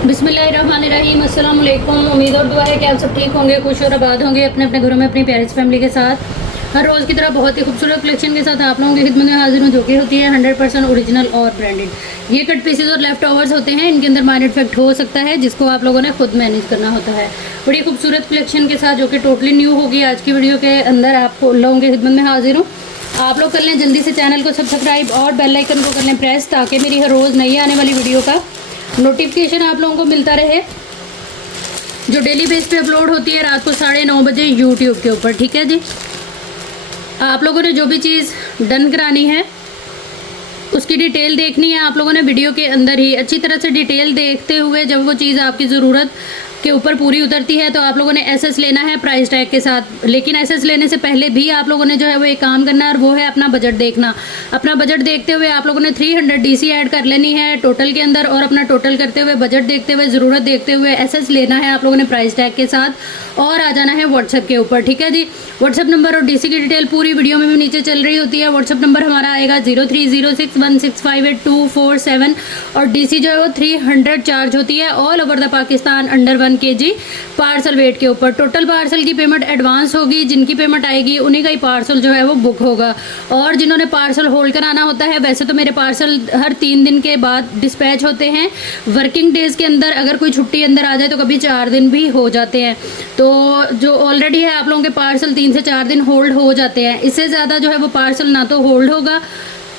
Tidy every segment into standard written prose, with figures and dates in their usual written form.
बिस्मिल्लाहिर्रहमानिर्रहीम, अस्सलाम वालेकुम। उम्मीद और दुआ है कि आप सब ठीक होंगे, खुश और आबाद होंगे अपने अपने घरों में अपनी प्यारी फैमिली के साथ। हर रोज़ की तरह बहुत ही खूबसूरत कलेक्शन के साथ आप लोगों की खिदमत में हाजिर हूँ, जो कि होती है 100% ओरिजिनल और ब्रांडेड। ये कट पीसेज और लेफ्ट ओवर्स होते हैं, इनके अंदर माइनर इफेक्ट हो सकता है जिसको आप लोगों ने खुद मैनेज करना होता है। बड़ी खूबसूरत कलेक्शन के साथ जो कि टोटली न्यू होगी आज की वीडियो के अंदर आप लोगों की खिदमत में हाजिर हूँ। आप लोग कर लें जल्दी से चैनल को सब्सक्राइब और बेल आइकन को कर लें प्रेस, ताकि मेरी हर रोज़ नई आने वाली वीडियो का नोटिफिकेशन आप लोगों को मिलता रहे, जो डेली बेस पे अपलोड होती है रात को 9:30 बजे यूट्यूब के ऊपर। ठीक है जी, आप लोगों ने जो भी चीज़ डन करानी है उसकी डिटेल देखनी है। आप लोगों ने वीडियो के अंदर ही अच्छी तरह से डिटेल देखते हुए जब वो चीज़ आपकी ज़रूरत के ऊपर पूरी उतरती है तो आप लोगों ने एसएस लेना है प्राइस टैग के साथ। लेकिन एसएस लेने से पहले भी आप लोगों ने जो है वो एक काम करना है, और वो है अपना बजट देखना। अपना बजट देखते हुए आप लोगों ने 300 डीसी ऐड कर लेनी है टोटल के अंदर, और अपना टोटल करते हुए बजट देखते हुए ज़रूरत देखते हुए एसएस लेना है आप लोगों ने प्राइस टैग के साथ, और आ जाना है व्हाट्सएप के ऊपर। ठीक है जी, व्हाट्सएप नंबर और डीसी की डिटेल पूरी वीडियो में भी नीचे चल रही होती है। व्हाट्सएप नंबर हमारा आएगा 0306165824 और डीसी जो है वो 300 चार्ज होती है all over the Pakistan under 1 kg parcel weight के ऊपर। टोटल पार्सल की पेमेंट एडवांस होगी, जिनकी पेमेंट आएगी उन्हीं का ही पार्सल जो है वो बुक होगा। और जिन्होंने पार्सल होल्ड कराना होता है, वैसे तो मेरे पार्सल हर 3 दिन के बाद डिस्पैच होते हैं, वर्किंग डेज़ के अंदर अगर कोई छुट्टी अंदर आ जाए तो कभी 4 दिन भी हो जाते हैं। तो जो ऑलरेडी है आप लोगों के पार्सल 3 से 4 दिन होल्ड हो जाते हैं, इससे ज़्यादा जो है वो पार्सल ना तो होल्ड होगा।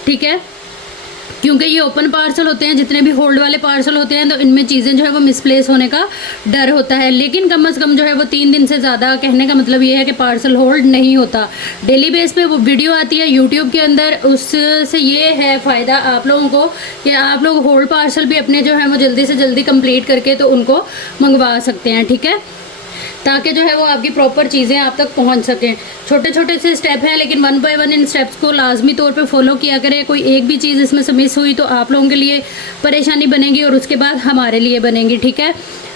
ठीक है, क्योंकि ये ओपन पार्सल होते हैं, जितने भी होल्ड वाले पार्सल होते हैं तो इनमें चीज़ें जो है वो मिसप्लेस होने का डर होता है। लेकिन कम से कम जो है वो 3 दिन से ज़्यादा, कहने का मतलब ये है कि पार्सल होल्ड नहीं होता। डेली बेस पे वो वीडियो आती है यूट्यूब के अंदर, उससे ये है फ़ायदा आप लोगों को कि आप लोग होल्ड पार्सल भी अपने जो है वो जल्दी से जल्दी कंप्लीट करके तो उनको मंगवा सकते हैं। ठीक है, ताकि जो है वो आपकी प्रॉपर चीज़ें आप तक पहुंच सकें। छोटे छोटे से स्टेप हैं, लेकिन 1 बाय 1 इन स्टेप्स को लाजमी तौर पे फॉलो किया करें। कोई एक भी चीज़ इसमें से मिस हुई तो आप लोगों के लिए परेशानी बनेगी और उसके बाद हमारे लिए बनेगी। ठीक है,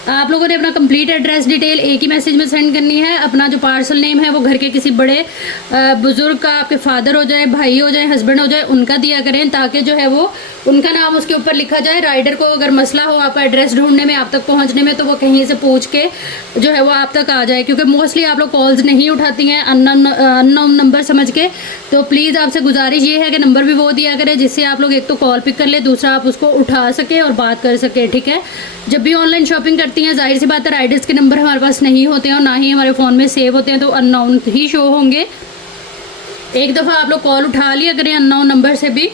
आप लोगों ने अपना कंप्लीट एड्रेस डिटेल एक ही मैसेज में सेंड करनी है। अपना जो पार्सल नेम है वो घर के किसी बड़े बुज़ुर्ग का, आपके फादर हो जाए, भाई हो जाए, हस्बैंड हो जाए, उनका दिया करें, ताकि जो है वो उनका नाम उसके ऊपर लिखा जाए। राइडर को अगर मसला हो आपका एड्रेस ढूंढने में, आप तक पहुंचने में, तो वो कहीं से पूछ के जो है वो आप तक आ जाए। क्योंकि मोस्टली आप लोग कॉल्स नहीं उठाती हैं अननोन नंबर समझ के, तो प्लीज़ आपसे गुजारिश ये है कि नंबर भी वो दिया करें जिससे आप लोग एक तो कॉल पिक कर ले, दूसरा आप उसको उठा सके और बात कर सके। ठीक है, जब भी ऑनलाइन शॉपिंग करती हैं जाहिर सी बात है राइडर्स के नंबर हमारे पास नहीं होते हैं और ना ही हमारे फ़ोन में सेव होते हैं, तो अननोन ही शो होंगे। एक दफ़ा आप लोग कॉल उठा लिया करें अननोन नंबर से भी।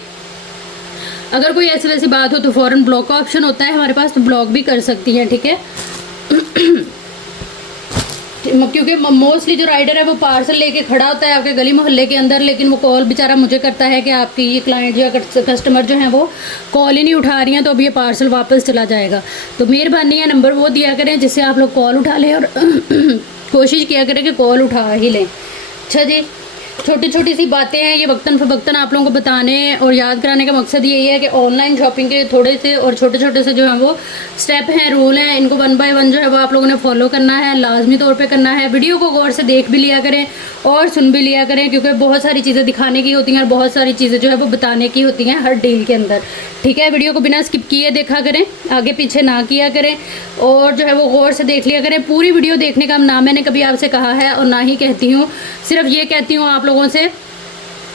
अगर कोई ऐसी वैसी बात हो तो फ़ौरन ब्लॉक का ऑप्शन होता है हमारे पास, तो ब्लॉक भी कर सकती हैं। ठीक है, क्योंकि मोस्टली जो राइडर है वो पार्सल लेके खड़ा होता है आपके गली मोहल्ले के अंदर, लेकिन वो कॉल बेचारा मुझे करता है कि आपकी ये क्लाइंट या कस्टमर जो हैं वो कॉल ही नहीं उठा रही हैं, तो अब ये पार्सल वापस चला जाएगा। तो मेहरबानी है नंबर वो दिया करें जिससे आप लोग कॉल उठा लें, और कोशिश किया करें कि कॉल उठा ही लें। अच्छा जी, छोटी छोटी सी बातें हैं, ये वक्तन फ़वक्तन आप लोगों को बताने और याद कराने का मकसद यही है कि ऑनलाइन शॉपिंग के थोड़े से और छोटे छोटे से जो है वो स्टेप हैं, रूल हैं, इनको 1 बाय 1 जो है वो आप लोगों ने फॉलो करना है, लाजमी तौर पे करना है। वीडियो को गौर से देख भी लिया करें और सुन भी लिया करें, क्योंकि बहुत सारी चीज़ें दिखाने की होती हैं और बहुत सारी चीज़ें जो है वो बताने की होती हैं हर डील के अंदर। ठीक है, वीडियो को बिना स्किप किए देखा करें, आगे पीछे ना किया करें, और जो है वो गौर से देख लिया करें। पूरी वीडियो देखने का ना मैंने कभी आपसे कहा है और ना ही कहती हूँ, सिर्फ ये कहती हूँ आप लोगों से,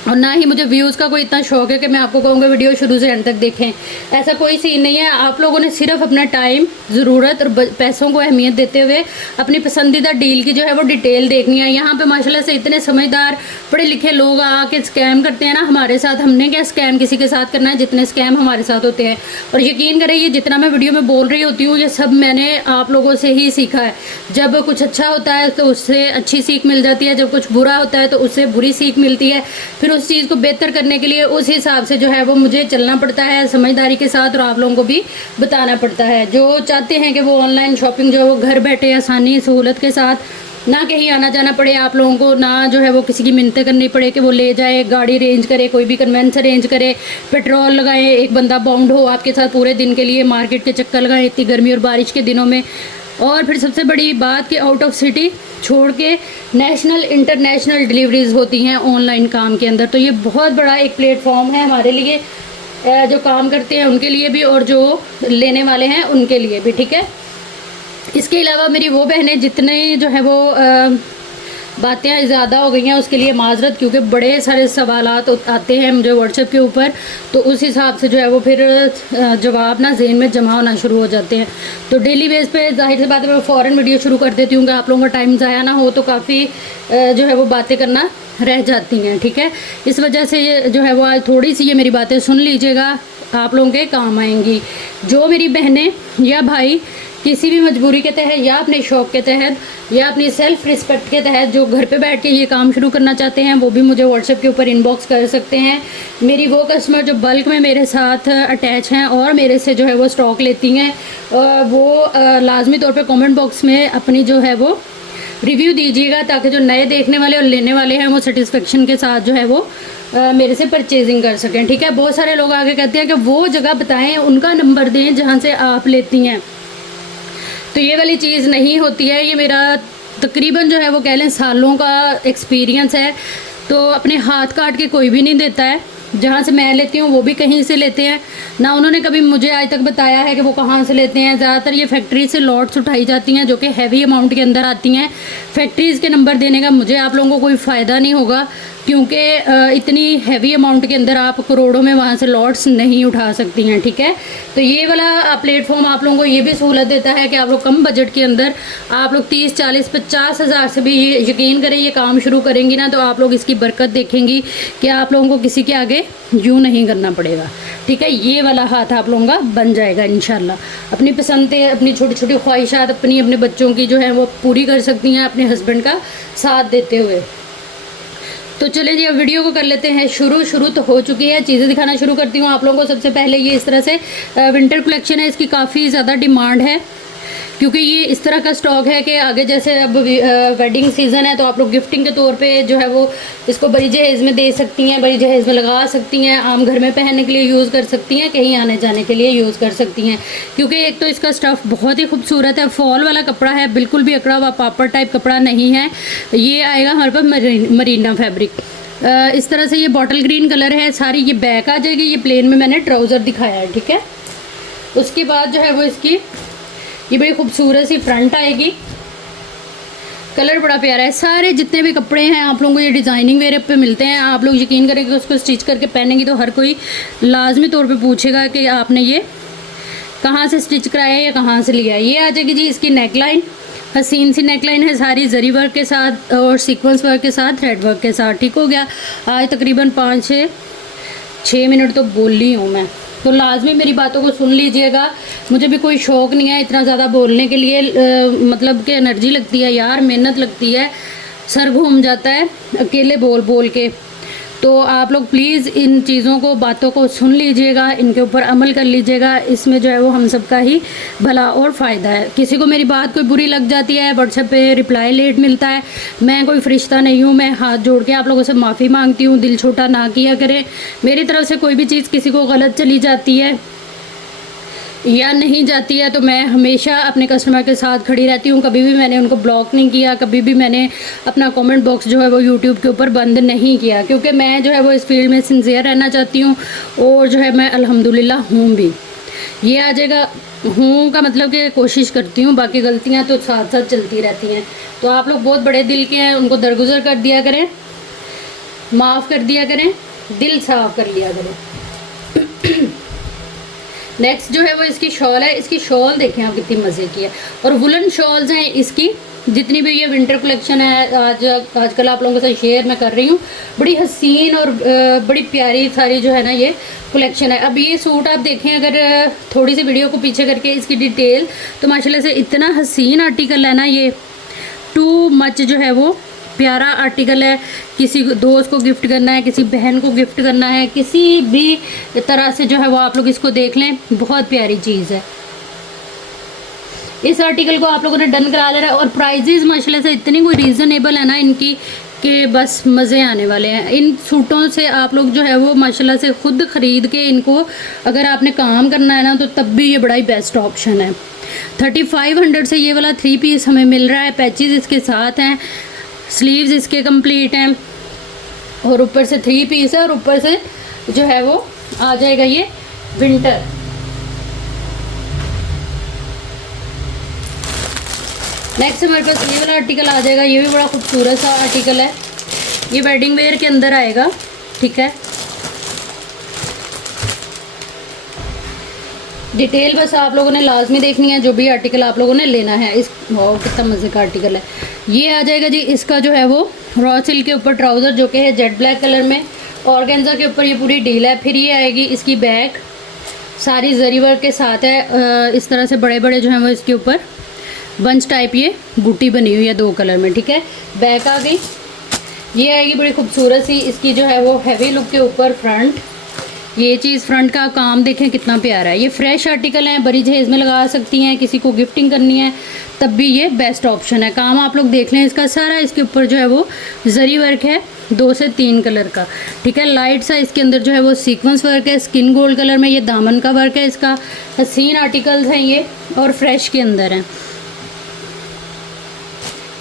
और ना ही मुझे व्यूज़ का कोई इतना शौक है कि मैं आपको कहूँगा वीडियो शुरू से एंड तक देखें। ऐसा कोई सीन नहीं है। आप लोगों ने सिर्फ अपना टाइम, ज़रूरत और पैसों को अहमियत देते हुए अपनी पसंदीदा डील की जो है वो डिटेल देखनी है। यहाँ पे माशाल्लाह से इतने समझदार पढ़े लिखे लोग आके स्कैम करते हैं ना हमारे साथ। हमने क्या स्कैम किसी के साथ करना है, जितने स्कैम हमारे साथ होते हैं। और यकीन करें, ये जितना मैं वीडियो में बोल रही होती हूँ ये सब मैंने आप लोगों से ही सीखा है। जब कुछ अच्छा होता है तो उससे अच्छी सीख मिल जाती है, जब कुछ बुरा होता है तो उससे बुरी सीख मिलती है। फिर उस चीज़ को बेहतर करने के लिए उस हिसाब से जो है वो मुझे चलना पड़ता है समझदारी के साथ, और आप लोगों को भी बताना पड़ता है। जो चाहते हैं कि वो ऑनलाइन शॉपिंग जो है वो घर बैठे आसानी सहूलत के साथ, ना कहीं आना जाना पड़े आप लोगों को, ना जो है वो किसी की मिन्नतें करनी पड़े कि वो ले जाए, गाड़ी अरेंज करे, कोई भी कन्वेंस अरेंज करे, पेट्रोल लगाएं, एक बंदा बाउंड हो आपके साथ पूरे दिन के लिए, मार्केट के चक्कर लगाएं इतनी गर्मी और बारिश के दिनों में। और फिर सबसे बड़ी बात कि आउट ऑफ सिटी छोड़ के नेशनल इंटरनेशनल डिलीवरीज़ होती हैं ऑनलाइन काम के अंदर। तो ये बहुत बड़ा एक प्लेटफॉर्म है हमारे लिए, जो काम करते हैं उनके लिए भी और जो लेने वाले हैं उनके लिए भी, ठीक है। इसके अलावा मेरी वो बहनें जितने जो है वो बातें ज़्यादा हो गई हैं उसके लिए माजरत, क्योंकि बड़े सारे सवालात आते हैं मुझे व्हाट्सएप के ऊपर, तो उस हिसाब से जो है वो फिर जवाब ना ज़हन में जमा होना शुरू हो जाते हैं। तो डेली बेस पे जाहिर सी बात है मैं फ़ौरन वीडियो शुरू कर देती हूँ कि आप लोगों का टाइम ज़ाया ना हो, तो काफ़ी जो है वो बातें करना रह जाती हैं, ठीक है। इस वजह से ये जो है वो आज थोड़ी सी ये मेरी बातें सुन लीजिएगा, आप लोगों के काम आएंगी। जो मेरी बहनें या भाई किसी भी मजबूरी के तहत या अपने शौक़ के तहत या अपनी सेल्फ़ रिस्पेक्ट के तहत जो घर पे बैठ के ये काम शुरू करना चाहते हैं, वो भी मुझे व्हाट्सएप के ऊपर इनबॉक्स कर सकते हैं। मेरी वो कस्टमर जो बल्क में मेरे साथ अटैच हैं और मेरे से जो है वो स्टॉक लेती हैं, वो लाजमी तौर पे कमेंट बॉक्स में अपनी जो है वो रिव्यू दीजिएगा, ताकि जो नए देखने वाले और लेने वाले हैं वो सेटिस्फेक्शन के साथ जो है वो मेरे से परचेजिंग कर सकें, ठीक है। बहुत सारे लोग आगे कहते हैं कि वो जगह बताएं, उनका नंबर दें जहाँ से आप लेती हैं, तो ये वाली चीज़ नहीं होती है। ये मेरा तकरीबन जो है वो कह लें सालों का एक्सपीरियंस है, तो अपने हाथ काट के कोई भी नहीं देता है। जहाँ से मैं लेती हूँ वो भी कहीं से लेते हैं, ना उन्होंने कभी मुझे आज तक बताया है कि वो कहाँ से लेते हैं। ज़्यादातर ये फैक्ट्री से लॉट्स उठाई जाती हैं जो कि हैवी अमाउंट के अंदर आती हैं। फैक्ट्रीज़ के नंबर देने का मुझे आप लोगों को कोई फ़ायदा नहीं होगा, क्योंकि इतनी हैवी अमाउंट के अंदर आप करोड़ों में वहाँ से लॉट्स नहीं उठा सकती हैं, ठीक है। तो ये वाला प्लेटफॉर्म आप लोगों को ये भी सहूलत देता है कि आप लोग कम बजट के अंदर आप लोग 30, 40, 50 हज़ार से भी ये यकीन करें ये काम शुरू करेंगी ना, तो आप लोग इसकी बरकत देखेंगी कि आप लोगों को किसी के आगे यूँ नहीं करना पड़ेगा, ठीक है। ये वाला हाथ आप लोगों का बन जाएगा इंशाल्लाह। अपनी पसंदें, अपनी छोटी छोटी ख्वाहिशात अपने बच्चों की जो है वो पूरी कर सकती हैं अपने हस्बैंड का साथ देते हुए। तो चलें जी अब वीडियो को कर लेते हैं शुरू तो हो चुकी है, चीज़ें दिखाना शुरू करती हूँ आप लोगों को। सबसे पहले ये इस तरह से विंटर कलेक्शन है, इसकी काफ़ी ज़्यादा डिमांड है, क्योंकि ये इस तरह का स्टॉक है कि आगे जैसे अब वेडिंग सीज़न है, तो आप लोग गिफ्टिंग के तौर पे जो है वो इसको बड़ी जहेज़ में दे सकती हैं, बड़ी जहेज़ में लगा सकती हैं, आम घर में पहनने के लिए यूज़ कर सकती हैं, कहीं आने जाने के लिए यूज़ कर सकती हैं। क्योंकि एक तो इसका स्टफ़ बहुत ही खूबसूरत है, फॉल वाला कपड़ा है, बिल्कुल भी अकड़ा हुआ पापड़ टाइप कपड़ा नहीं है। ये आएगा हमारे पास मरीना फैब्रिक। इस तरह से ये बॉटल ग्रीन कलर है, सारी ये बैक आ जाएगी। ये प्लेन में मैंने ट्राउज़र दिखाया है, ठीक है। उसके बाद जो है वो इसकी ये बड़ी खूबसूरत सी फ्रंट आएगी, कलर बड़ा प्यारा है। सारे जितने भी कपड़े हैं आप लोगों को ये डिज़ाइनिंग वेयर पे मिलते हैं। आप लोग यकीन करेंगे उसको स्टिच करके पहनेंगे तो हर कोई लाजमी तौर पे पूछेगा कि आपने ये कहाँ से स्टिच कराया है या कहाँ से लिया है। ये आ जाएगी जी इसकी नेकलाइन, हसीन सी नेकलाइन है, सारी जरी वर्क के साथ और सीक्वेंस वर्क के साथ, थ्रेड वर्क के साथ, ठीक हो गया। आज तकरीबन 5 से 6 मिनट तो बोल ली हूँ मैं, तो लाजमी मेरी बातों को सुन लीजिएगा। मुझे भी कोई शौक़ नहीं है इतना ज़्यादा बोलने के लिए, मतलब कि एनर्जी लगती है यार, मेहनत लगती है, सर घूम जाता है अकेले बोल बोल के। तो आप लोग प्लीज़ इन चीज़ों को, बातों को सुन लीजिएगा, इनके ऊपर अमल कर लीजिएगा। इसमें जो है वो हम सबका ही भला और फ़ायदा है। किसी को मेरी बात कोई बुरी लग जाती है, व्हाट्सएप पे रिप्लाई लेट मिलता है, मैं कोई फरिश्ता नहीं हूँ। मैं हाथ जोड़ के आप लोगों से माफ़ी मांगती हूँ, दिल छोटा ना किया करें। मेरी तरफ से कोई भी चीज़ किसी को गलत चली जाती है या नहीं जाती है तो मैं हमेशा अपने कस्टमर के साथ खड़ी रहती हूँ। कभी भी मैंने उनको ब्लॉक नहीं किया, कभी भी मैंने अपना कमेंट बॉक्स जो है वो यूट्यूब के ऊपर बंद नहीं किया, क्योंकि मैं जो है वो इस फील्ड में सिंसियर रहना चाहती हूँ और जो है मैं अल्हम्दुलिल्लाह हूँ भी। ये आ जाएगा, हूँ का मतलब कि कोशिश करती हूँ, बाकी गलतियाँ तो साथ साथ चलती रहती हैं। तो आप लोग बहुत बड़े दिल के हैं, उनको दरगुजर कर दिया करें, माफ़ कर दिया करें, दिल साफ़ कर लिया करें। नेक्स्ट जो है वो इसकी शॉल है। इसकी शॉल देखें आप कितनी मज़े की है, और वुलन शॉल्स हैं इसकी। जितनी भी ये विंटर कलेक्शन है आजकल आप लोगों के साथ शेयर मैं कर रही हूँ, बड़ी हसीन और बड़ी प्यारी सारी जो है ना ये कलेक्शन है। अब ये सूट आप देखें अगर थोड़ी सी वीडियो को पीछे करके इसकी डिटेल, तो माशाल्लाह से इतना हसीन आर्टिकल है ना, ये टू मच जो है वो प्यारा आर्टिकल है। किसी दोस्त को गिफ्ट करना है, किसी बहन को गिफ्ट करना है, किसी भी तरह से जो है वो आप लोग इसको देख लें, बहुत प्यारी चीज़ है। इस आर्टिकल को आप लोगों ने डन करा लेना। और प्राइजेज़ माशाल्लाह से इतनी कोई रीज़नेबल है ना इनकी कि बस मज़े आने वाले हैं। इन सूटों से आप लोग जो है वो माशाल्लाह से ख़ुद ख़रीद के इनको अगर आपने काम करना है ना, तो तब भी ये बड़ा ही बेस्ट ऑप्शन है। 3500 से ये वाला 3 पीस हमें मिल रहा है। पैचेज़ इसके साथ हैं, स्लीव्स इसके कंप्लीट हैं, और ऊपर से 3 पीस है, और ऊपर से जो है वो आ जाएगा ये विंटर। नेक्स्ट हमारे पास ये वाला आर्टिकल आ जाएगा, ये भी बड़ा खूबसूरत सा आर्टिकल है, ये वेडिंग वेयर के अंदर आएगा, ठीक है। डिटेल बस आप लोगों ने लाजमी देखनी है जो भी आर्टिकल आप लोगों ने लेना है। इस कितना मज़े का आर्टिकल है। ये आ जाएगा जी, इसका जो है वो रॉ सिल्क के ऊपर ट्राउज़र जो कि है जेट ब्लैक कलर में, ऑर्गेन्जा के ऊपर ये पूरी डील है। फिर ये आएगी इसकी बैक, सारी जरी वर्क के साथ है, इस तरह से बड़े बड़े जो हैं वो इसके ऊपर बंच टाइप ये बूटी बनी हुई है 2 कलर में, ठीक है। बैक आ गई, ये आएगी बड़ी खूबसूरत सी, इसकी जो है वो हैवी लुक के ऊपर फ्रंट। ये चीज़ फ्रंट का काम देखें कितना प्यारा है। ये फ्रेश आर्टिकल हैं, बड़ी जहेज़ में लगा सकती हैं, किसी को गिफ्टिंग करनी है तब भी ये बेस्ट ऑप्शन है। काम आप लोग देख लें इसका सारा, इसके ऊपर जो है वो जरी वर्क है 2 से 3 कलर का, ठीक है। लाइट सा इसके अंदर जो है वो सीक्वेंस वर्क है, स्किन गोल्ड कलर में ये दामन का वर्क है इसका। हसीन आर्टिकल्स हैं ये और फ्रेश के अंदर हैं।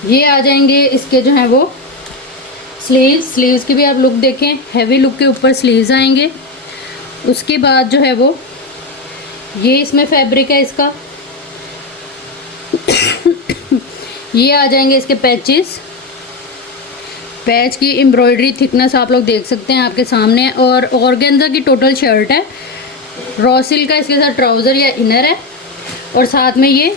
ये आ जाएंगे इसके जो है वो स्लीव्स की भी आप लुक देखें, हैवी लुक के ऊपर स्लीव्स आएंगे। उसके बाद जो है वो ये इसमें फैब्रिक है इसका ये आ जाएंगे इसके पैचेस, पैच की एम्ब्रॉयडरी थिकनेस आप लोग देख सकते हैं आपके सामने। और ऑर्गेन्जा की टोटल शर्ट है, रॉ सिल्क का इसके साथ ट्राउज़र या इनर है, और साथ में ये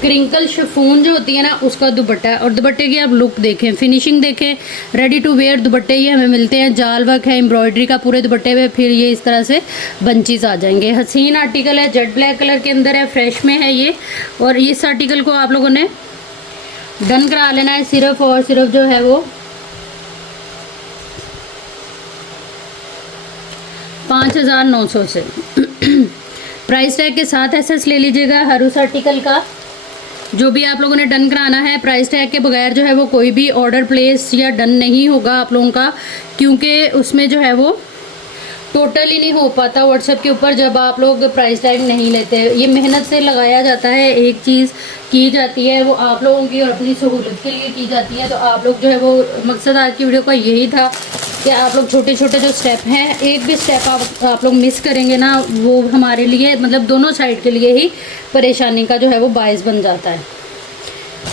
क्रिंकल शिफॉन जो होती है ना उसका दुपट्टा है। और दुपट्टे की आप लुक देखें, फिनिशिंग देखें, रेडी टू वेयर दुपट्टे ये हमें मिलते हैं। जाल वर्क है एम्ब्रॉयडरी का पूरे दुपट्टे में, फिर ये इस तरह से बंचीज आ जाएंगे। हसीन आर्टिकल है, जेट ब्लैक कलर के अंदर है, फ्रेश में है ये। और इस आर्टिकल को आप लोगों ने डन करा लेना है सिर्फ और सिर्फ जो है वो 5,900 से प्राइस टैग के साथ एसएस ले लीजिएगा हर उस आर्टिकल का जो भी आप लोगों ने डन कराना है। प्राइस टैग के बगैर जो है वो कोई भी ऑर्डर प्लेस या डन नहीं होगा आप लोगों का, क्योंकि उसमें जो है वो टोटल ही नहीं हो पाता व्हाट्सएप के ऊपर जब आप लोग प्राइस टैग नहीं लेते। ये मेहनत से लगाया जाता है, एक चीज़ की जाती है वो आप लोगों की और अपनी सहूलत के लिए की जाती है। तो आप लोग जो है वो मकसद आज की वीडियो का यही था कि आप लोग छोटे छोटे जो स्टेप हैं, एक भी स्टेप आप लोग मिस करेंगे ना वो हमारे लिए मतलब दोनों साइड के लिए ही परेशानी का जो है वो बायस बन जाता है।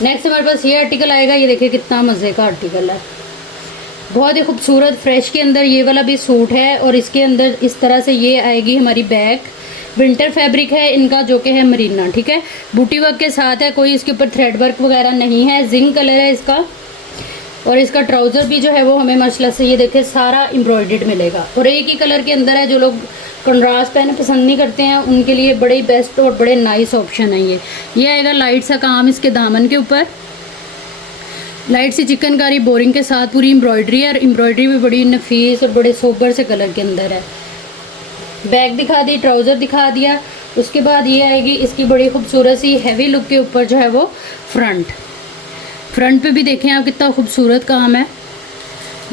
नेक्स्ट हमारे पास ये आर्टिकल आएगा, ये देखिए कितना मज़े का आर्टिकल है, बहुत ही खूबसूरत फ्रेश के अंदर ये वाला भी सूट है। और इसके अंदर इस तरह से ये आएगी हमारी बैक, विंटर फैब्रिक है इनका जो कि है मरीना, ठीक है। बूटी वर्क के साथ है, कोई इसके ऊपर थ्रेड वर्क वगैरह नहीं है, जिंक कलर है इसका। और इसका ट्राउज़र भी जो है वो हमें माशाल्लाह से ये देखें सारा एम्ब्रॉयडर्ड मिलेगा और एक ही कलर के अंदर है। जो लोग कंट्रास्ट पहनना पसंद नहीं करते हैं उनके लिए बड़े बेस्ट और बड़े नाइस ऑप्शन है ये आएगा लाइट सा काम इसके दामन के ऊपर, लाइट सी चिकनकारी बोरिंग के साथ पूरी एम्ब्रॉयडरी है। और एम्ब्रॉयडरी भी बड़ी नफीस और बड़े सोबर से कलर के अंदर है। बैक दिखा दी, ट्राउज़र दिखा दिया। उसके बाद ये आएगी इसकी बड़ी खूबसूरत सी हैवी लुक के ऊपर जो है वो फ्रंट पे भी देखें आप कितना खूबसूरत काम है।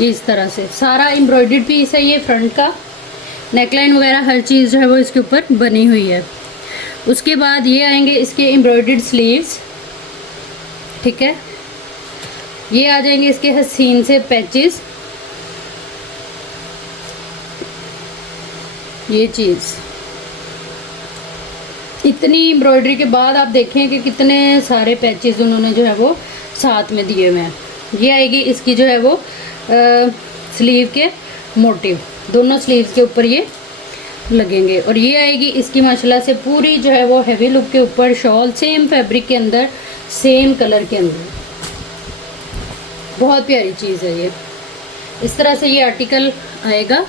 ये इस तरह से सारा एम्ब्रॉयडर्ड पीस है ये फ्रंट का, नेकलाइन वगैरह हर चीज़ जो है वो इसके ऊपर बनी हुई है। उसके बाद ये आएंगे इसके एम्ब्रॉयडर्ड स्लीव्स, ठीक है। ये आ जाएंगे इसके हसीन से पैचेस, ये चीज़ इतनी एम्ब्रॉयडरी के बाद आप देखें कि कितने सारे पैचेस उन्होंने जो है वो साथ में दिए हुए हैं। ये आएगी इसकी जो है वो स्लीव के मोटिव, दोनों स्लीव्स के ऊपर ये लगेंगे। और ये आएगी इसकी माशाल्लाह से पूरी जो है वो हैवी लुक के ऊपर शॉल, सेम फैब्रिक के अंदर, सेम कलर के अंदर, बहुत प्यारी चीज़ है ये। इस तरह से ये आर्टिकल आएगा।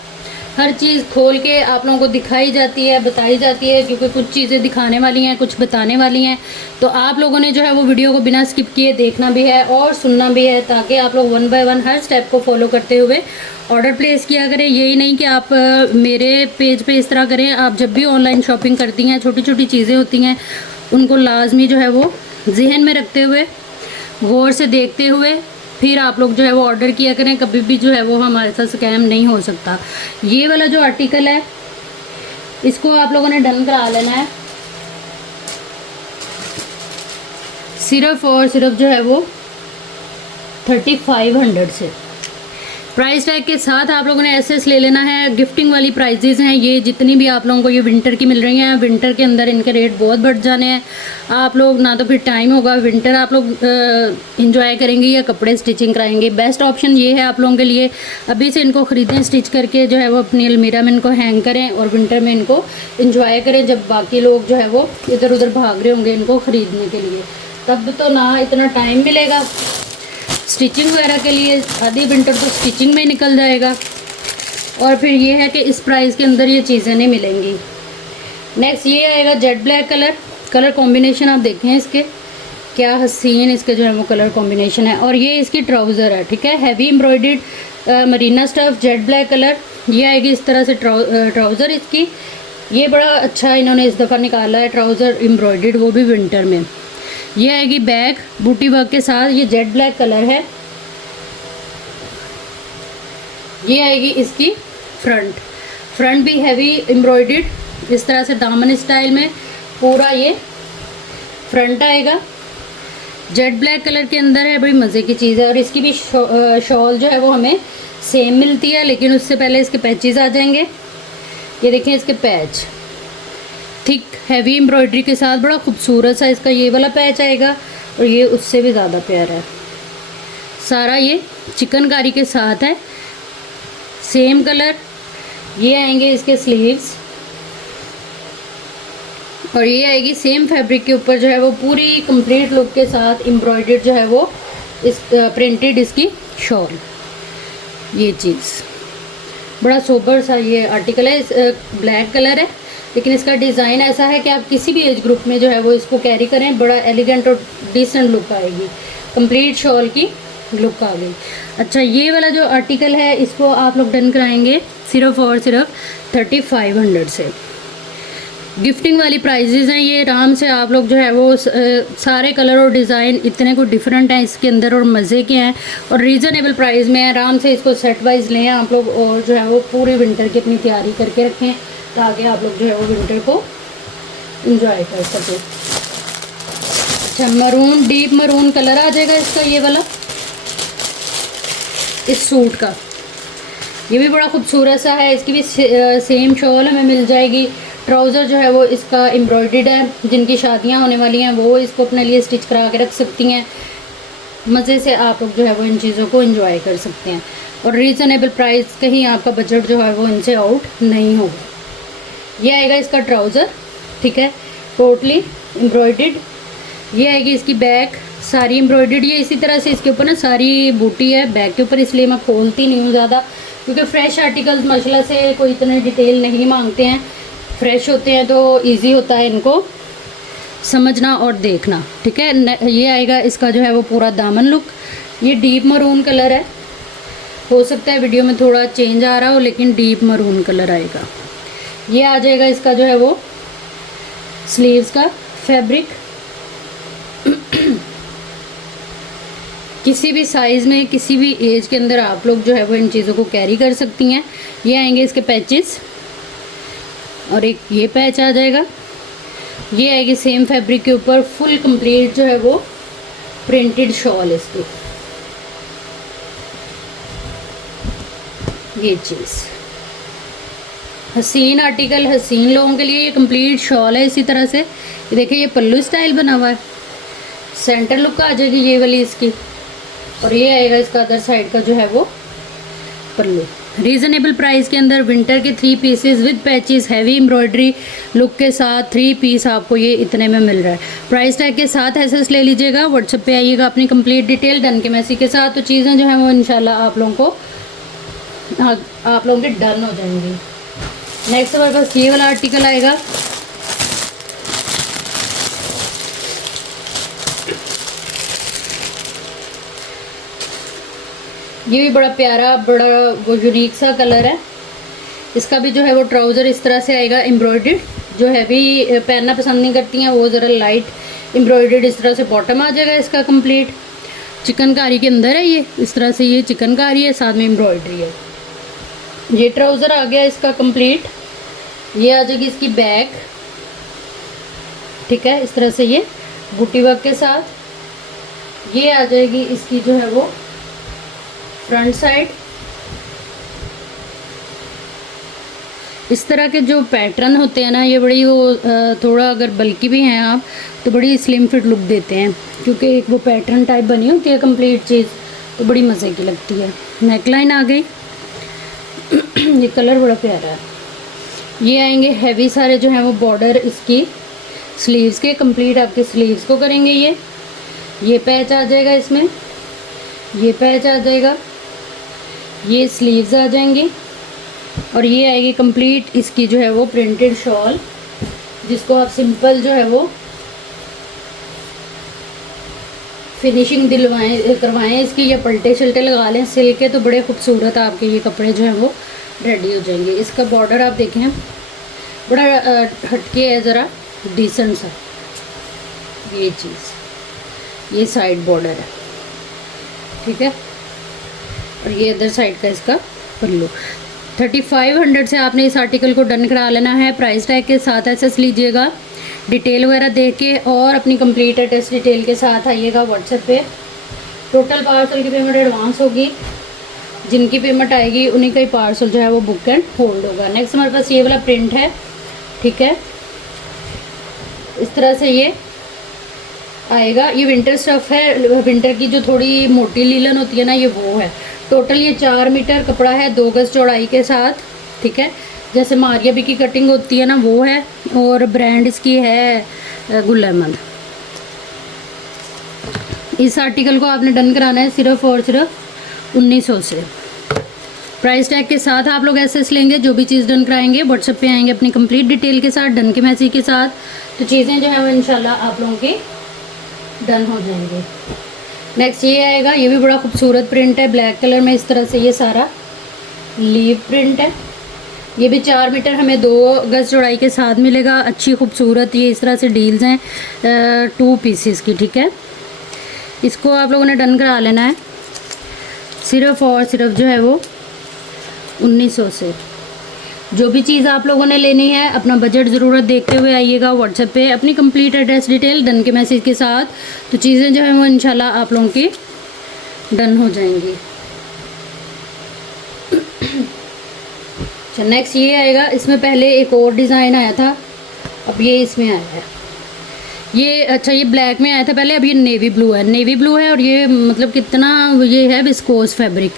हर चीज़ खोल के आप लोगों को दिखाई जाती है, बताई जाती है, क्योंकि कुछ चीज़ें दिखाने वाली हैं, कुछ बताने वाली हैं। तो आप लोगों ने जो है वो वीडियो को बिना स्किप किए देखना भी है और सुनना भी है, ताकि आप लोग 1 बाय 1 हर स्टेप को फॉलो करते हुए ऑर्डर प्लेस किया करें। यही नहीं कि आप मेरे पेज पे इस तरह करें। आप जब भी ऑनलाइन शॉपिंग करती हैं, छोटी छोटी चीज़ें होती हैं, उनको लाजमी जो है वो जहन में रखते हुए, गौर से देखते हुए फिर आप लोग जो है वो ऑर्डर किया करें। कभी भी जो है वो हमारे साथ स्कैम नहीं हो सकता। ये वाला जो आर्टिकल है इसको आप लोगों ने डन करा लेना है सिर्फ और सिर्फ जो है वो 3500 से। प्राइस टैग के साथ आप लोगों ने एसएस ले लेना है। गिफ्टिंग वाली प्राइजेज़ हैं ये, जितनी भी आप लोगों को ये विंटर की मिल रही हैं। विंटर के अंदर इनके रेट बहुत बढ़ जाने हैं। आप लोग ना तो फिर टाइम होगा, विंटर आप लोग इंजॉय करेंगे या कपड़े स्टिचिंग कराएंगे। बेस्ट ऑप्शन ये है आप लोगों के लिए, अभी से इनको ख़रीदें, स्टिच करके जो है वो अपनी अलमीरा में इनको हैंग करें और विंटर में इनको इंजॉय करें, जब बाकी लोग जो है वो इधर उधर भाग रहे होंगे इनको ख़रीदने के लिए। तब तो ना इतना टाइम मिलेगा स्टिचिंग वगैरह के लिए, आधी विंटर तो स्टिचिंग में निकल जाएगा। और फिर ये है कि इस प्राइस के अंदर ये चीज़ें नहीं मिलेंगी। नेक्स्ट ये आएगा जेट ब्लैक कलर कॉम्बिनेशन। आप देखें इसके क्या हसीन इसके जो है वो कलर कॉम्बिनेशन है। और ये इसकी ट्राउज़र है, ठीक है, heavy embroidered Marina stuff jet black colour. ये आएगी इस तरह से ट्राउज़र इसकी। ये बड़ा अच्छा इन्होंने इस दफ़ा निकाला है ट्राउज़र एम्ब्रॉयडर्ड, वो भी विंटर में। ये आएगी बैक बूटी वर्क के साथ, ये जेट ब्लैक कलर है। ये आएगी इसकी फ्रंट भी हैवी एम्ब्रॉयडर्ड इस तरह से दामन स्टाइल में पूरा ये फ्रंट आएगा। जेट ब्लैक कलर के अंदर है, बड़ी मज़े की चीज़ है। और इसकी भी शॉल जो है वो हमें सेम मिलती है, लेकिन उससे पहले इसके पैचेस आ जाएंगे। ये देखें इसके पैच थिक हैवी एम्ब्रॉयडरी के साथ, बड़ा खूबसूरत सा इसका ये वाला पैच आएगा। और ये उससे भी ज़्यादा प्यारा है, सारा ये चिकनकारी के साथ है, सेम कलर। ये आएंगे इसके स्लीव्स और ये आएगी सेम फैब्रिक के ऊपर जो है वो पूरी कंप्लीट लुक के साथ एम्ब्रॉयडर्ड जो है वो इस प्रिंटेड इसकी शॉल। ये चीज़ बड़ा सोबर सा ये आर्टिकल है, ब्लैक कलर है, लेकिन इसका डिज़ाइन ऐसा है कि आप किसी भी एज ग्रुप में जो है वो इसको कैरी करें, बड़ा एलिगेंट और डिसेंट लुक आएगी। कंप्लीट शॉल की लुक आ गई। अच्छा, ये वाला जो आर्टिकल है इसको आप लोग डन कराएंगे सिर्फ और सिर्फ 3500 से। गिफ्टिंग वाली प्राइजेज़ हैं ये, आराम से आप लोग जो है वो सारे कलर और डिज़ाइन इतने को डिफरेंट हैं इसके अंदर और मज़े के हैं और रीज़नेबल प्राइस में है। आराम से इसको सेट वाइज लें आप लोग और जो है वो पूरी विंटर की अपनी तैयारी करके रखें ताकि आप लोग जो है वो विंटर को एंजॉय कर सकें। अच्छा, मरून डीप मरून कलर आ जाएगा इसका, ये वाला इस सूट का। ये भी बड़ा खूबसूरत सा है, इसकी भी सेम शॉल हमें मिल जाएगी। ट्राउज़र जो है वो इसका एम्ब्रॉयडर्ड है, जिनकी शादियां होने वाली हैं वो इसको अपने लिए स्टिच करा के रख सकती हैं। मज़े से आप लोग जो है वो इन चीज़ों को एंजॉय कर सकते हैं और रीज़नेबल प्राइस, कहीं आपका बजट जो है वो इनसे आउट नहीं होगा। ये आएगा इसका ट्राउज़र, ठीक है, टोटली एम्ब्रॉयडर्ड। ये आएगी इसकी बैक सारी एम्ब्रॉयडर्ड। ये इसी तरह से इसके ऊपर ना सारी बूटी है बैक के ऊपर, इसलिए मैं खोलती नहीं हूँ ज़्यादा, क्योंकि फ्रेश आर्टिकल्स माशाल्लाह से कोई इतने डिटेल नहीं मांगते हैं। फ्रेश होते हैं तो इजी होता है इनको समझना और देखना, ठीक है। ये आएगा इसका जो है वो पूरा दामन लुक। ये डीप मरून कलर है, हो सकता है वीडियो में थोड़ा चेंज आ रहा हो, लेकिन डीप मरून कलर आएगा। ये आ जाएगा इसका जो है वो स्लीव्स का फैब्रिक। किसी भी साइज़ में किसी भी एज के अंदर आप लोग जो है वो इन चीज़ों को कैरी कर सकती हैं। ये आएंगे इसके पैचेस और एक ये पैच आ जाएगा। ये आएगी सेम फैब्रिक के ऊपर फुल कंप्लीट जो है वो प्रिंटेड शॉल इसकी। ये चीज़ हसीन आर्टिकल, हसीन लोगों के लिए ये कंप्लीट शॉल है। इसी तरह से ये देखिए, ये पल्लू स्टाइल बना हुआ है, सेंटर लुक आ जाएगी ये वाली इसकी। और ये आएगा इसका अदर साइड का जो है वो पल्लू। रीज़नेबल प्राइस के अंदर विंटर के 3 pieces with patches heavy embroidery look के साथ 3 पीस आपको ये इतने में मिल रहा है। प्राइस टैग के साथ एसएस ले लीजिएगा, व्हाट्सएप पे आइएगा अपनी कंप्लीट डिटेल डन के मैसेज के साथ, तो चीज़ें जो हैं वो इंशाल्लाह आप लोगों के डन हो जाएंगी। नेक्स्ट हमारे पास ये वाला आर्टिकल आएगा। ये भी बड़ा प्यारा, बड़ा वो यूनिक सा कलर है। इसका भी जो है वो ट्राउज़र इस तरह से आएगा एम्ब्रॉयडर्ड। जो हैवी पहनना पसंद नहीं करती हैं वो ज़रा लाइट एम्ब्रॉयडर्ड इस तरह से बॉटम आ जाएगा इसका कंप्लीट। चिकनकारी के अंदर है ये, इस तरह से ये चिकनकारी है, साथ में एम्ब्रॉयडरी है। ये ट्राउज़र आ गया इसका कंप्लीट। ये आ जाएगी इसकी बैक, ठीक है, इस तरह से ये बूटी वर्क के साथ। ये आ जाएगी इसकी जो है वो फ्रंट साइड। इस तरह के जो पैटर्न होते हैं ना, ये बड़ी वो थोड़ा अगर बल्कि भी हैं आप तो बड़ी स्लिम फिट लुक देते हैं, क्योंकि एक वो पैटर्न टाइप बनी होती है कंप्लीट चीज़, तो बड़ी मज़े की लगती है। नेकलाइन आ गई। ये कलर बड़ा प्यारा है। ये आएंगे हैवी सारे जो हैं वो बॉर्डर इसकी स्लीव्स के, कंप्लीट आपके स्लीव्स को करेंगे। ये पैच आ जाएगा इसमें, ये पैच आ जाएगा, ये स्लीव्स आ जाएंगी, और ये आएगी कंप्लीट इसकी जो है वो प्रिंटेड शॉल, जिसको आप सिंपल जो है वो फिनिशिंग करवाएं इसकी, या पलटे शल्टे लगा लें सिल के, तो बड़े खूबसूरत आपके ये कपड़े जो हैं वो रेडी हो जाएंगे। इसका बॉर्डर आप देखें बड़ा हटके है, ज़रा डिसेंट सा ये चीज़, ये साइड बॉर्डर है, ठीक है। और ये अदर साइड का इसका पल्लू। 3500 से आपने इस आर्टिकल को डन करा लेना है। प्राइस टैग के साथ एसएस लीजिएगा, डिटेल वगैरह देख के, और अपनी कंप्लीट एड्रेस डिटेल के साथ आइएगा व्हाट्सएप पे। टोटल पार्सल की पेमेंट एडवांस होगी, जिनकी पेमेंट आएगी उन्हीं का ही पार्सल जो है वो बुक एंड होल्ड होगा। नेक्स्ट हमारे पास ये वाला प्रिंट है, ठीक है, इस तरह से ये आएगा। ये विंटर स्टफ़ है, विंटर की जो थोड़ी मोटी लीलन होती है ना, ये वो है। टोटल ये 4 मीटर कपड़ा है, 2 गज चौड़ाई के साथ, ठीक है। जैसे मारिया बी की कटिंग होती है ना, वो है, और ब्रांड इसकी है गुल अहमद। इस आर्टिकल को आपने डन कराना है सिर्फ और सिर्फ 1900 से। प्राइस टैग के साथ आप लोग एसएस लेंगे, जो भी चीज़ डन कराएंगे व्हाट्सएप पे आएंगे अपनी कंप्लीट डिटेल के साथ, डन के मैसेज के साथ, तो चीज़ें जो है वो इंशाल्लाह आप लोगों की डन हो जाएंगे। नेक्स्ट ये आएगा, ये भी बड़ा खूबसूरत प्रिंट है, ब्लैक कलर में इस तरह से ये सारा लीव प्रिंट है। ये भी 4 मीटर हमें 2 गज चौड़ाई के साथ मिलेगा। अच्छी खूबसूरत ये इस तरह से डील्स हैं 2 पीसेस की, ठीक है। इसको आप लोगों ने डन करा लेना है सिर्फ और सिर्फ जो है वो 1900 से। जो भी चीज़ आप लोगों ने लेनी है अपना बजट ज़रूरत देखते हुए आइएगा व्हाट्सएप पे अपनी कंप्लीट एड्रेस डिटेल डन के मैसेज के साथ, तो चीज़ें जो है वो इंशाल्लाह आप लोगों की डन हो जाएंगी। अच्छा, नेक्स्ट ये आएगा, इसमें पहले एक और डिज़ाइन आया था, अब ये इसमें आया है। ये अच्छा, ये ब्लैक में आया था पहले, अब ये नेवी ब्लू है। नेवी ब्लू है और ये मतलब कितना ये है विस्कोस फैब्रिक,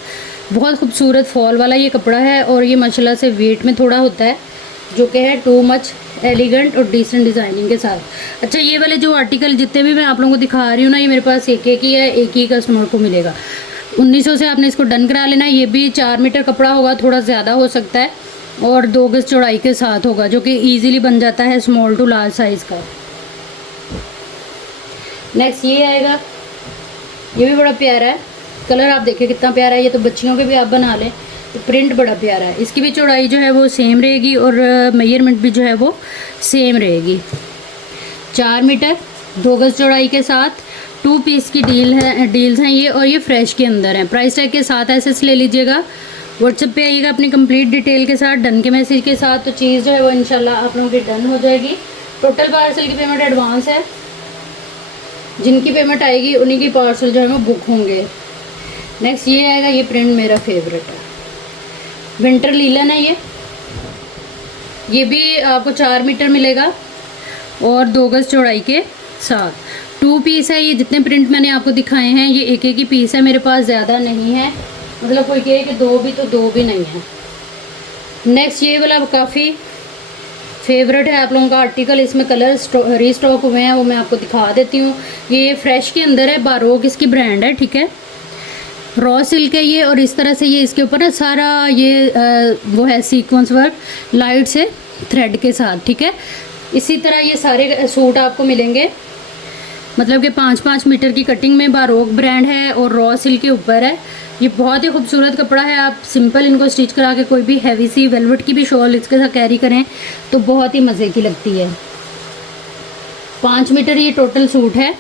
बहुत खूबसूरत फॉल वाला ये कपड़ा है, और ये माशाल्लाह से वेट में थोड़ा होता है, जो कि है टू मच एलिगेंट और डिसेंट डिज़ाइनिंग के साथ। अच्छा, ये वाले जो आर्टिकल जितने भी मैं आप लोगों को दिखा रही हूँ ना, ये मेरे पास एक ही है, एक ही कस्टमर को मिलेगा। 1900 से आपने इसको डन करा लेना है। ये भी 4 मीटर कपड़ा होगा, थोड़ा ज़्यादा हो सकता है, और 2 गज चौड़ाई के साथ होगा, जो कि ईजिली बन जाता है स्मॉल टू लार्ज साइज़ का। नेक्स्ट ये आएगा, ये भी बड़ा प्यारा है, कलर आप देखिए कितना प्यारा है, ये तो बच्चियों के भी आप बना लें, तो प्रिंट बड़ा प्यारा है। इसकी भी चौड़ाई जो है वो सेम रहेगी, और मेजरमेंट भी जो है वो सेम रहेगी। 4 मीटर 2 गज चौड़ाई के साथ 2 पीस की डील्स हैं ये, और ये फ्रेश के अंदर हैं। प्राइस टैग के साथ एसएस ले लीजिएगा, व्हाट्सएप पे आइएगा अपनी कंप्लीट डिटेल के साथ डन के मैसेज के साथ, तो चीज़ जो है वो इंशाल्लाह आप लोगों की डन हो जाएगी। टोटल पार्सल की पेमेंट एडवांस है, जिनकी पेमेंट आएगी उन्हीं की पार्सल जो है वो बुक होंगे। नेक्स्ट ये आएगा, ये प्रिंट मेरा फेवरेट है, विंटर लीलन है ये भी आपको 4 मीटर मिलेगा और 2 गज चौड़ाई के साथ 2 पीस है। ये जितने प्रिंट मैंने आपको दिखाए हैं ये एक ही पीस है, मेरे पास ज़्यादा नहीं है, मतलब कोई कहे कि 2 भी तो 2 भी नहीं है। नेक्स्ट ये वाला काफ़ी फेवरेट है आप लोगों का आर्टिकल, इसमें कलर रीस्टॉक हुए हैं, वो मैं आपको दिखा देती हूँ। ये फ्रेश के अंदर है, बारोक इसकी ब्रांड है, ठीक है, रॉ सिल्क है ये, और इस तरह से ये इसके ऊपर ना सारा ये वो है सीक्वेंस वर्क लाइट से थ्रेड के साथ, ठीक है। इसी तरह ये सारे सूट आपको मिलेंगे, मतलब कि 5-5 मीटर की कटिंग में, बारोक ब्रांड है और रॉ सिल्क के ऊपर है। ये बहुत ही खूबसूरत कपड़ा है, आप सिंपल इनको स्टिच करा के कोई भी हैवी सी वेलवेट की भी शॉल इसके साथ कैरी करें तो बहुत ही मज़े की लगती है। 5 मीटर ये टोटल सूट है,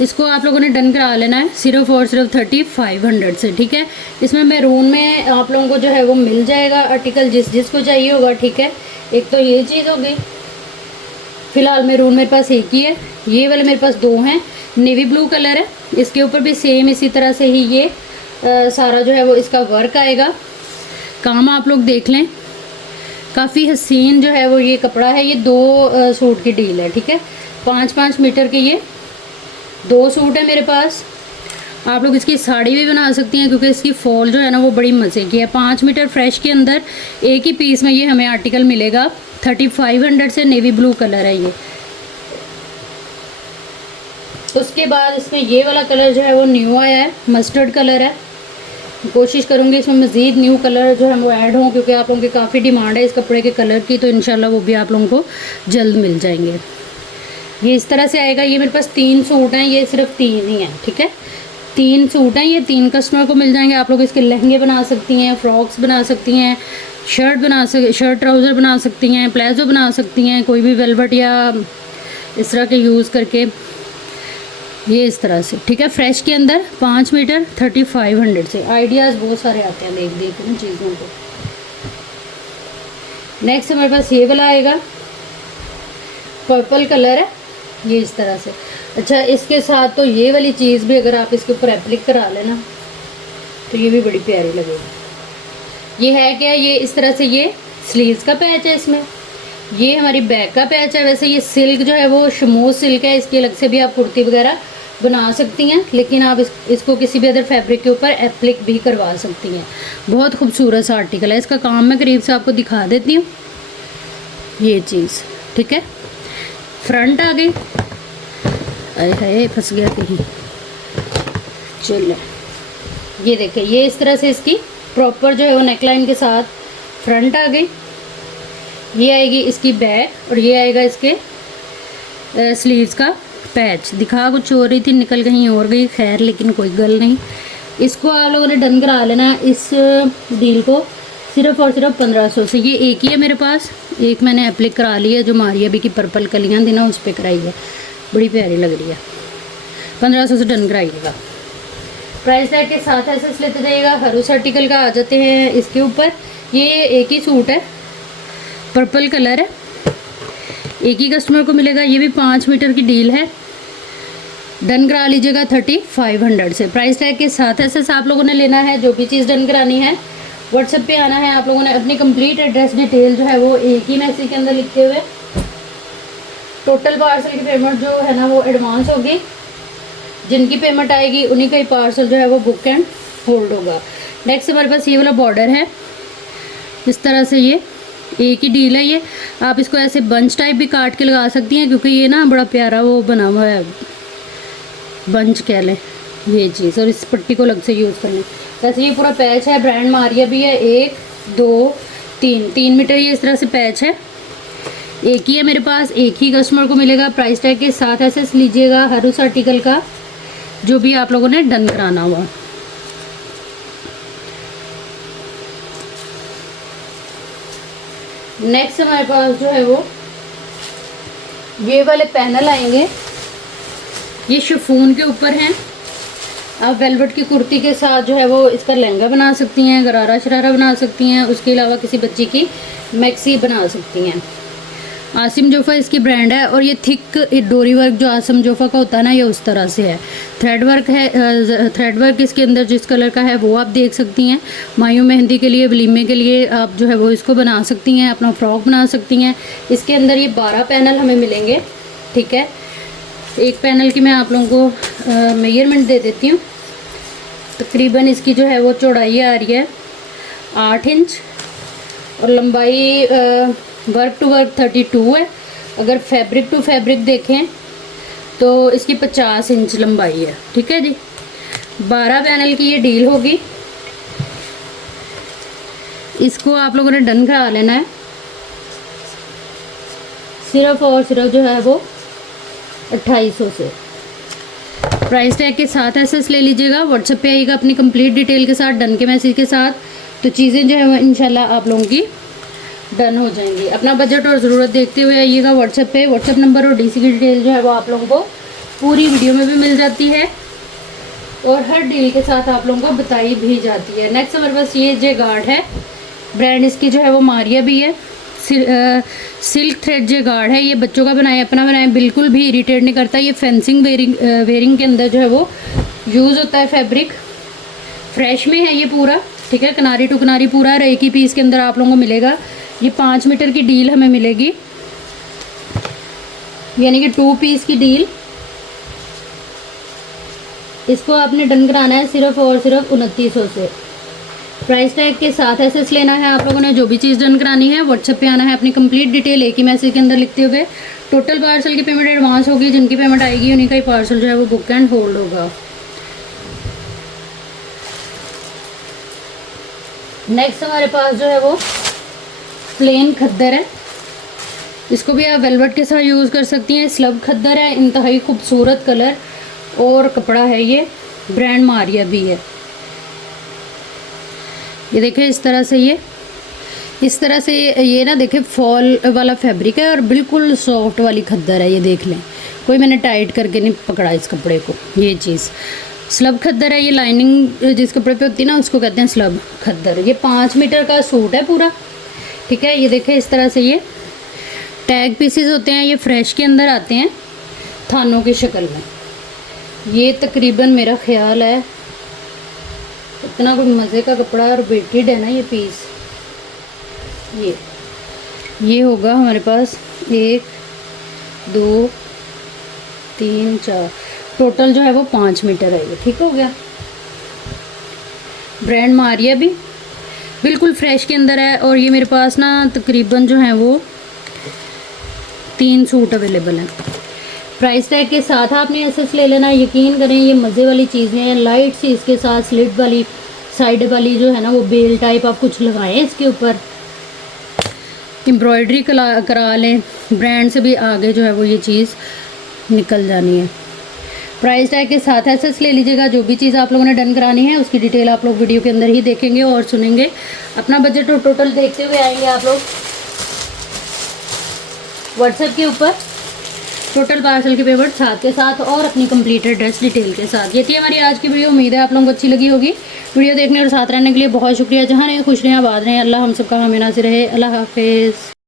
इसको आप लोगों ने डन करा लेना है सिर्फ और सिर्फ 3500 से, ठीक है। इसमें मैरून में आप लोगों को जो है वो मिल जाएगा आर्टिकल, जिसको चाहिए होगा, ठीक है। एक तो ये चीज़ हो गई, फ़िलहाल मैरून मेरे पास एक ही है, ये वाले मेरे पास 2 हैं। नेवी ब्लू कलर है, इसके ऊपर भी सेम इसी तरह से ही ये सारा जो है वो इसका वर्क आएगा। काम आप लोग देख लें, काफ़ी हसीन जो है वो ये कपड़ा है। ये 2 सूट की डील है, ठीक है। 5-5 मीटर के ये 2 सूट है मेरे पास। आप लोग इसकी साड़ी भी बना सकती हैं क्योंकि इसकी फॉल जो है ना वो बड़ी मज़े की है। 5 मीटर फ्रेश के अंदर एक ही पीस में ये हमें आर्टिकल मिलेगा 3500 से। नेवी ब्लू कलर है ये। उसके बाद इसमें ये वाला कलर जो है वो न्यू आया है, मस्टर्ड कलर है। कोशिश करूँगी इसमें मज़ीद न्यू कलर जो है वो ऐड हों क्योंकि आप लोगों की काफ़ी डिमांड है इस कपड़े के कलर की, तो इंशाल्लाह वो भी आप लोगों को जल्द मिल जाएंगे। ये इस तरह से आएगा। ये मेरे पास 3 सूट हैं, ये सिर्फ 3 ही हैं, ठीक है। 3 सूट हैं, ये 3 कस्टमर को मिल जाएंगे। आप लोग इसके लहंगे बना सकती हैं, फ्रॉक्स बना सकती हैं, शर्ट ट्राउज़र बना सकती हैं, प्लाजो बना सकती हैं, कोई भी वेलवेट या इस तरह के यूज़ करके, ये इस तरह से, ठीक है। फ्रेश के अंदर 5 मीटर 3500 से। आइडियाज़ बहुत सारे आते हैं देख देख इन चीज़ों को। नेक्स्ट हमारे पास ये वाला आएगा, पर्पल कलर है, ये इस तरह से। अच्छा, इसके साथ तो ये वाली चीज़ भी अगर आप इसके ऊपर एप्लिक करा लेना तो ये भी बड़ी प्यारी लगेगी। ये है क्या, ये इस तरह से ये स्लीव्स का पैच है इसमें, ये हमारी बैक का पैच है। वैसे ये सिल्क जो है वो शमूज सिल्क है, इसकी अलग से भी आप कुर्ती वगैरह बना सकती हैं, लेकिन आप इसको किसी भी अदर फैब्रिक के ऊपर एप्लिक भी करवा सकती हैं। बहुत खूबसूरत सा आर्टिकल है। इसका काम मैं करीब से आपको दिखा देती हूँ। ये चीज़, ठीक है। फ्रंट आ गई, अरे है फंस गया कहीं। चलो ये देखें, ये इस तरह से इसकी प्रॉपर जो है वो नेकलाइन के साथ फ्रंट आ गई। ये आएगी इसकी बैक और ये आएगा इसके स्लीव्स का पैच। दिखा कुछ हो रही थी, निकल कहीं और गई, खैर लेकिन कोई गल नहीं। इसको आप लोगों ने डन करा लेना है इस डील को सिर्फ और सिर्फ 1500 से। ये एक ही है मेरे पास, एक मैंने एप्लिक करा ली है जो मारिया भी की पर्पल कलियाँ थी ना उस पर कराई है, बड़ी प्यारी लग रही है। 1500 से डन कराइएगा। प्राइस टैग के साथ ऐसे लेते जाइएगा। हर उस आर्टिकल का आ जाते हैं इसके ऊपर। ये एक ही सूट है, पर्पल कलर है, एक ही कस्टमर को मिलेगा। ये भी 5 मीटर की डील है, डन करा लीजिएगा 3500 से। प्राइस टैग के साथ ऐसे आप लोगों ने लेना है। जो भी चीज़ डन करानी है व्हाट्सएप पे आना है। आप लोगों ने अपनी कंप्लीट एड्रेस डिटेल जो है वो एक ही मैसेज के अंदर लिखते हुए, टोटल पार्सल की पेमेंट जो है ना वो एडवांस होगी। जिनकी पेमेंट आएगी उन्हीं का ही पार्सल जो है वो बुक एंड होल्ड होगा। नेक्स्ट हमारे पास ये वाला बॉर्डर है, इस तरह से ये एक ही डील है। ये आप इसको ऐसे बंच टाइप भी काट के लगा सकती हैं क्योंकि ये ना बड़ा प्यारा वो बना हुआ है, बंच कह लें ये चीज़। और इस पट्टी को अलग से यूज़ कर लें। वैसे ये पूरा पैच है, ब्रांड मारिया भी है। 1 2 3 मीटर ये इस तरह से पैच है। एक ही है मेरे पास, एक ही कस्टमर को मिलेगा। प्राइस टैग के साथ ऐसे लीजिएगा हर उस आर्टिकल का जो भी आप लोगों ने डन कराना हुआ। नेक्स्ट हमारे पास जो है वो ये वाले पैनल आएंगे, ये शिफॉन के ऊपर हैं। आप वेलवेट की कुर्ती के साथ जो है वो इसका लहंगा बना सकती हैं, गरारा शरारा बना सकती हैं, उसके अलावा किसी बच्ची की मैक्सी बना सकती हैं। आसिम जोफ़ा इसकी ब्रांड है और ये थिक डोरी वर्क जो आसिम जोफ़ा का होता है ना, ये उस तरह से है। थ्रेड वर्क है, थ्रेड वर्क इसके अंदर जिस कलर का है वो आप देख सकती हैं। मायूं मेहंदी के लिए, वलीमे के लिए आप जो है वो इसको बना सकती हैं, अपना फ्रॉक बना सकती हैं। इसके अंदर ये 12 पैनल हमें मिलेंगे, ठीक है। एक पैनल की मैं आप लोगों को मेजरमेंट दे देती हूँ। तकरीबन इसकी जो है वो चौड़ाई आ रही है 8 इंच और लंबाई वर्क टू वर्क 32 है। अगर फैब्रिक टू फैब्रिक देखें तो इसकी 50 इंच लंबाई है, ठीक है जी। 12 पैनल की ये डील होगी। इसको आप लोगों ने डन करा लेना है सिर्फ और सिर्फ जो है वो 2800 से। प्राइस टैग के साथ एसेस ले लीजिएगा। व्हाट्सएप पे आइएगा अपनी कंप्लीट डिटेल के साथ, डन के मैसेज के साथ, तो चीज़ें जो है वो इंशाल्लाह आप लोगों की डन हो जाएंगी। अपना बजट और ज़रूरत देखते हुए आइएगा व्हाट्सएप पे। व्हाट्सएप नंबर और डीसी की डिटेल जो है वो आप लोगों को पूरी वीडियो में भी मिल जाती है और हर डील के साथ आप लोगों को बताई भी जाती है। नेक्स्ट हमारे पास ये जे गार्ड है, ब्रांड इसकी जो है वो मारिया भी है। सिल्क थ्रेड जे गार्ड है, ये बच्चों का बनाए अपना बनाए, बिल्कुल भी इरिटेट नहीं करता। ये फेंसिंग वेयरिंग के अंदर जो है वो यूज़ होता है। फैब्रिक फ्रेश में है ये पूरा, ठीक है। किनारी टू किनारी पूरा एक ही पीस के अंदर आप लोगों को मिलेगा। ये 5 मीटर की डील हमें मिलेगी, यानी कि 2 पीस की डील। इसको आपने डन कराना है सिर्फ और सिर्फ 2900 से। प्राइस टैग के साथ एसएस लेना है आप लोगों ने। जो भी चीज़ डन करानी है व्हाट्सएप पे आना है, अपनी कंप्लीट डिटेल एक ही मैसेज के अंदर लिखते हुए। टोटल पार्सल की पेमेंट एडवांस होगी, जिनकी पेमेंट आएगी उन्हीं का ही पार्सल जो है वो बुक एंड होल्ड होगा। नेक्स्ट हमारे पास जो है वो प्लेन खद्दर है। इसको भी आप वेलवेट के साथ यूज़ कर सकती हैं। स्लब खद्दर है, इंतहाई खूबसूरत कलर और कपड़ा है। ये ब्रांड मारिया भी है। ये देखें इस तरह से, इस तरह से ये ना देखें फॉल वाला फैब्रिक है और बिल्कुल सॉफ्ट वाली खद्दर है। ये देख लें, कोई मैंने टाइट करके नहीं पकड़ा इस कपड़े को। ये चीज़ स्लब खद्दर है। ये लाइनिंग जिस कपड़े पे होती है ना उसको कहते हैं स्लब खद्दर। ये 5 मीटर का सूट है पूरा, ठीक है। ये देखें इस तरह से ये टैग पीसेस होते हैं। ये फ्रेश के अंदर आते हैं थानों की शक्ल में। ये तकरीबन मेरा ख्याल है इतना कोई मज़े का कपड़ा और वेटेड है ना ये पीस। ये होगा हमारे पास 1 2 3 4 टोटल जो है वो 5 मीटर है ये, ठीक हो गया। ब्रांड मारिया भी बिल्कुल फ्रेश के अंदर है। और ये मेरे पास ना तकरीबन जो है वो 3 सूट अवेलेबल हैं। प्राइस टैग के साथ आपने एसएस ले लेना। यकीन करें ये मज़े वाली चीज़ें हैं। लाइट सी इसके साथ स्लिट वाली साइड वाली जो है ना वो बेल टाइप आप कुछ लगाएं इसके ऊपर, एम्ब्रॉयडरी करा लें। ब्रांड से भी आगे जो है वो ये चीज़ निकल जानी है। प्राइस टैग के साथ एसएस ले लीजिएगा। जो भी चीज़ आप लोगों ने डन करानी है उसकी डिटेल आप लोग वीडियो के अंदर ही देखेंगे और सुनेंगे। अपना बजट और टोटल देखते हुए आएंगे आप लोग व्हाट्सएप के ऊपर टोटल पार्सल की पेमेंट साथ के साथ और अपनी कंप्लीट एड्रेस डिटेल के साथ। ये थी हमारी आज की वीडियो। उम्मीद है आप लोगों को अच्छी लगी होगी। वीडियो देखने और साथ रहने के लिए बहुत शुक्रिया। जहाँ रहें खुश रहें, आबाद रहें। अल्लाह हम सबका हमें नासिर रहे। अल्लाह हाफिज़।